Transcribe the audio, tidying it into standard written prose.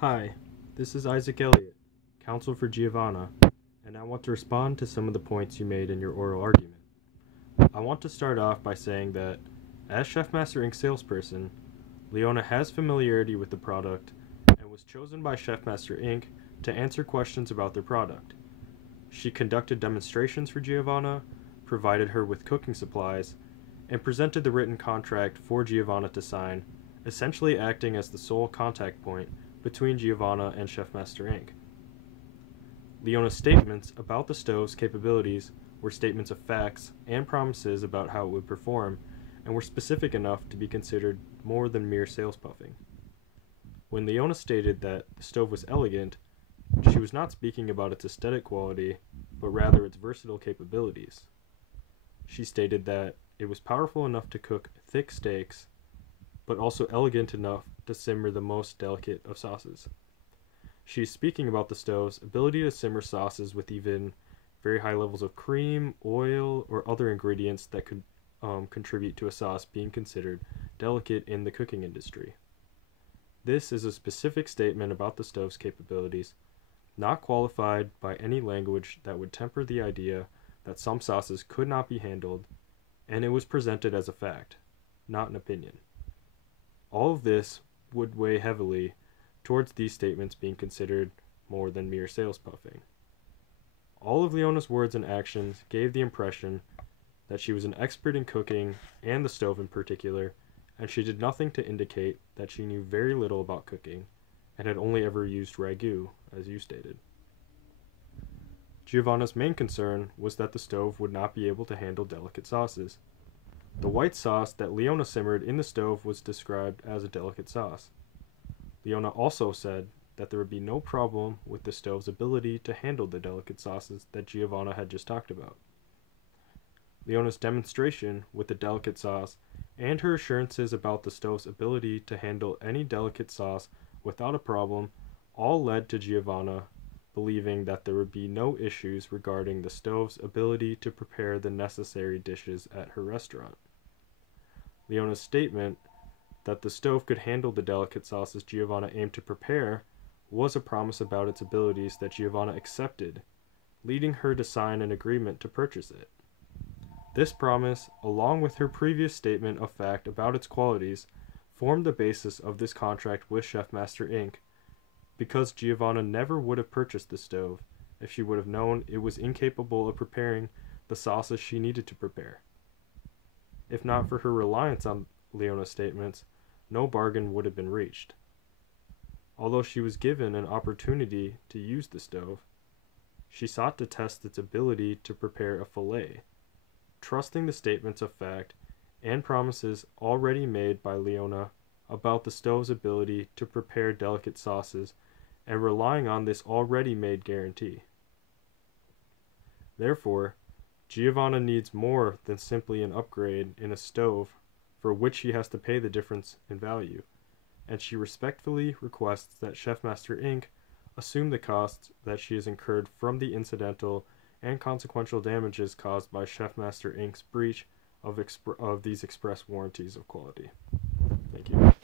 Hi, this is Isaac Elliott, counsel for Giovanna, and I want to respond to some of the points you made in your oral argument. I want to start off by saying that, as Chefmaster Inc. salesperson, Leona has familiarity with the product and was chosen by Chefmaster Inc. to answer questions about their product. She conducted demonstrations for Giovanna, provided her with cooking supplies, and presented the written contract for Giovanna to sign, essentially acting as the sole contact point between Giovanna and Chefmaster Inc. Leona's statements about the stove's capabilities were statements of facts and promises about how it would perform, and were specific enough to be considered more than mere sales puffing. When Leona stated that the stove was elegant, she was not speaking about its aesthetic quality, but rather its versatile capabilities. She stated that it was powerful enough to cook thick steaks, but also elegant enough to simmer the most delicate of sauces. She is speaking about the stove's ability to simmer sauces with even very high levels of cream, oil, or other ingredients that could contribute to a sauce being considered delicate in the cooking industry. This is a specific statement about the stove's capabilities, not qualified by any language that would temper the idea that some sauces could not be handled, and it was presented as a fact, not an opinion. All of this would weigh heavily towards these statements being considered more than mere sales puffing. All of Leona's words and actions gave the impression that she was an expert in cooking, and the stove in particular, and she did nothing to indicate that she knew very little about cooking, and had only ever used ragu, as you stated. Giovanna's main concern was that the stove would not be able to handle delicate sauces. The white sauce that Leona simmered in the stove was described as a delicate sauce. Leona also said that there would be no problem with the stove's ability to handle the delicate sauces that Giovanna had just talked about. Leona's demonstration with the delicate sauce and her assurances about the stove's ability to handle any delicate sauce without a problem all led to Giovanna believing that there would be no issues regarding the stove's ability to prepare the necessary dishes at her restaurant. Leona's statement that the stove could handle the delicate sauces Giovanna aimed to prepare was a promise about its abilities that Giovanna accepted, leading her to sign an agreement to purchase it. This promise, along with her previous statement of fact about its qualities, formed the basis of this contract with Chefmaster Inc., because Giovanna never would have purchased the stove if she would have known it was incapable of preparing the sauces she needed to prepare. If not for her reliance on Leona's statements, no bargain would have been reached. Although she was given an opportunity to use the stove, she sought to test its ability to prepare a fillet, trusting the statements of fact and promises already made by Leona about the stove's ability to prepare delicate sauces, and relying on this already made guarantee. Therefore, Giovanna needs more than simply an upgrade in a stove for which she has to pay the difference in value, and she respectfully requests that Chefmaster Inc. assume the costs that she has incurred from the incidental and consequential damages caused by Chefmaster Inc.'s breach of these express warranties of quality. Thank you.